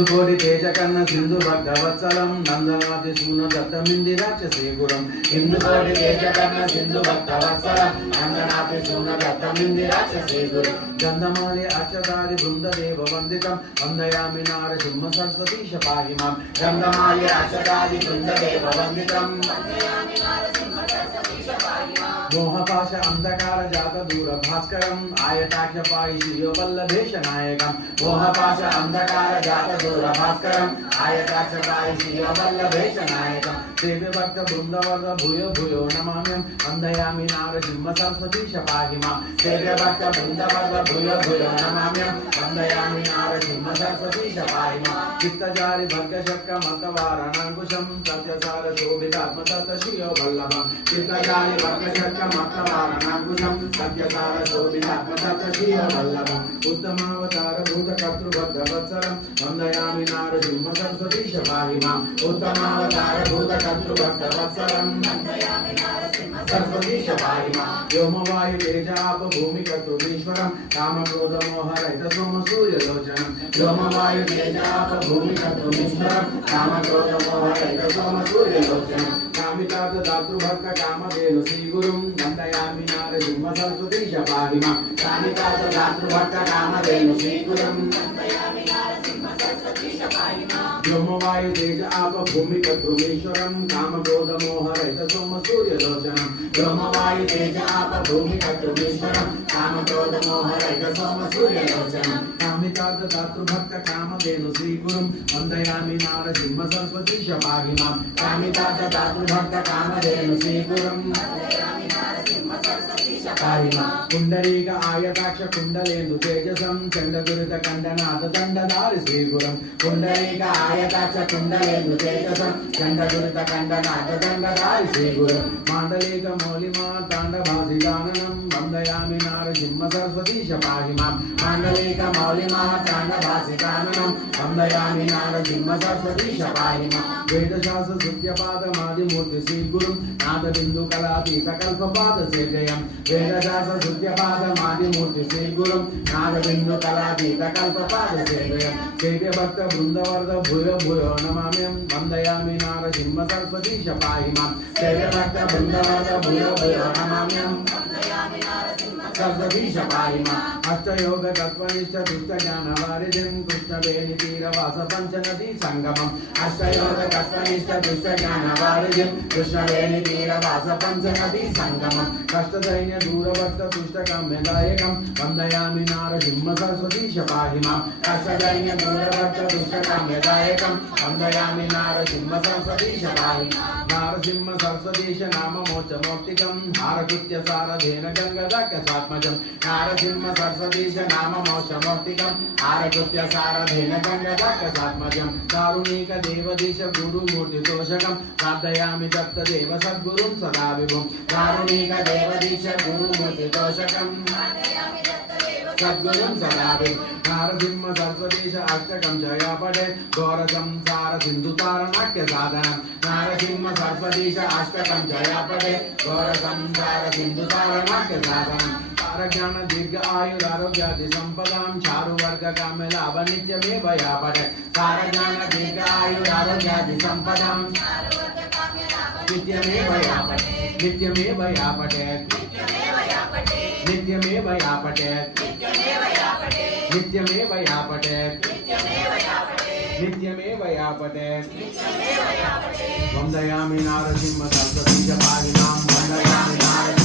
ఇందుకోటి తేజకన్న సింధు భక్తవత్సలం నందనాది సూన దత్తమింది రాక్షసేగురం ఇందుకోటి తేజకన్న సింధు భక్తవత్సలం నందనాది సూన దత్తమింది రాక్షసేగురం గంధమాలి అక్షదారి బృందదేవ వందితం వందయామి నారసింహ సరస్వతీశ పాహి మాం గంధమాలి అక్షదారి బృందదేవ వందితం మోహపాశ అంధకార జాత దూర భాస్కరం ఆయతాక్ష పాయి శ్రీయోవల్లభేష నాయకం మోహపాశ అంధకార జాత దూర భాస్కరం ఆయతాక్ష పాయి శ్రీయోవల్లభేష నాయకం సేవ్య భక్త బృందవర్గ భూయో భూయో నమామ్యం వందయామి నారసింహ సరస్వతీశ పాహి మాం సేవ్య భక్త బృందవర్గ భూయో భూయో నమామ్యం వందయామి నారసింహ సరస్వతీశ పాహి మాం చిత్తజారి భర్గశక్క మతవారణాంకుశం సత్యసార శోభితాత్మతత్వ శ్రీయోవల్లభం చిత్తజారి భర్గశక్క మత్తవారణాంకుశం సత్యసార శోభితాత్మతత్వ శ్రీయోవల్లభం ఉత్తమావతార భూత కర్తృభద్రవత్సరం వందయామి నారసింహ సరస్వతీశ పాహి మాం ఉత్తమావతార భూత కర్తృభద్రవత్సరం వందయామి నారసింహ సరస్వతీశ పాహి మాం వ్యోమవాయు తేజాప భూమి కర్తృమీశ్వరం కామక్రోధ మోహరహిత సోమ సూర్యలోచనం వ్యోమవాయు తేజాప భూమి కర్తృమీశ్వరం కామక్రోధ మోహరహిత సోమ సూర్యలోచనం కామితాత దాతృభక్త కామధేను శ్రీగురుం వందయామి నారసింహ సరస్వతీశ పాహి మాం కామితాత దాతృభక్త కామధేను శ్రీగురుం వందయామి నారసింహ సరస్వతీశ పాహి మాం వ్యోమవాయు తేజ ఆప భూమి కర్తృమీశ్వరం కామక్రోధ మోహరహిత సోమ సూర్యలోచనం వ్యోమవాయు తేజ ఆప భూమి కర్తృమీశ్వరం కామక్రోధ మోహరహిత సోమ సూర్యలోచనం కామితాత దాతృభక్త కామధేను శ్రీగురుం వందయామి నారసింహ సరస్వతీశ పాహి మాం కామితాత దాతృభక్త కామధేను శ్రీగురుం వందయామి నారసింహ సరస్వతీశ పాహి మాం పుండరీక ఆయతాక్ష కుండలేందు తేజసం చండదురిత కండనాథ దండధారి శ్రీగురం పుండరీక ఆయతాక్ష కుండలేందు తేజసం చండదురిత కండనాథ దండధారి శ్రీగురం మాండలీక మౌలిమా తాండభాసి దాననం వందయామి నారసింహ సరస్వతీశ పాహి మాం మాండలీక మౌలిమా తాండభాసి దాననం వందయామి నారసింహ సరస్వతీశ పాహి మాం వేదశాస్త్ర శుద్ధ్యపాదమాదిమూర్తి శ్రీగురుం నాదబిందు కళాతీత కల్పపాద సేజయం వేదశాస్త్ర శుద్ధ్యపాదమాదిమూర్తి శ్రీగురుం నాదబిందు కళాతీత కల్పపాద సేజయం సేవ్య భక్త బృందవర్గ భూయో భూయో నమామ్యం వందయామి నారసింహ సరస్వతీశ పాహి మాం సేవ్య భక్త బృందవర్గ భూయో భూయో నమామ్యం వందయామి నారసింహ సరస్వతీశ పాహి మాం అష్టయోగ తత్వనిష్ట దుష్ట జ్ఞాన వారిధిం కృష్ణవేణి తీరవాస పంచనదీ సంగమం అష్టయోగ తత్వనిష్ట దుష్ట జ్ఞాన వారిధిం కృష్ణవేణి తీరవాస పంచనదీ సంగమం కష్టదైన్య దూరభక్త దుష్టకామ్యదాయకం వందయామి నారసింహ సరస్వతీశ పాహి మాం కష్టదైన్య దూరభక్త దుష్టకామ్యదాయకం వందయామి నారసింహ సరస్వతీశ పాహి నారసింహ సరస్వతీశ నామ మోక్షమౌక్తికం హారకృత్య సారథేన గంగదాఖ్యసాత్మజం నారసింహ సరస్వతీశ నామ మోక్షమౌక్తికం హారకృత్య సారథేన గంగదాఖ్యసాత్మజం కారుణిక దేవదీశ గురుమూర్తి తోషకం ప్రార్థయామి దత్తదేవ సద్గురుం సదా విభుం కారుణిక దేవదీశ గురుమూర్తి తోషకం సద్గురుం సదా విభుం నారసింహ సరస్వతీశ అష్టకం జయాపడే ఘోర సంసార సింధు తారణాఖ్య సాధనం నారసింహ సరస్వతీశ అష్టకం జయాపడే ఘోర సంసార సింధు తారణాఖ్య సాధనం జ్ఞాన దీర్ఘ ఆయురారోగ్యాది సంపదాం చారు వర్గ కామ్య లాభ నిత్యమే భయాపడే జ్ఞాన దీర్ఘ ఆయురారోగ్యాది సంపదాం నిత్యమే భయాపడే నిత్యమే భయాపడే నిత్యమే భయాపడే నిత్యమే భయాపడే నిత్యమే భయాపడే వందయామి నారసింహ సరస్వతీశ పాహి మాం వందయామి నారసింహ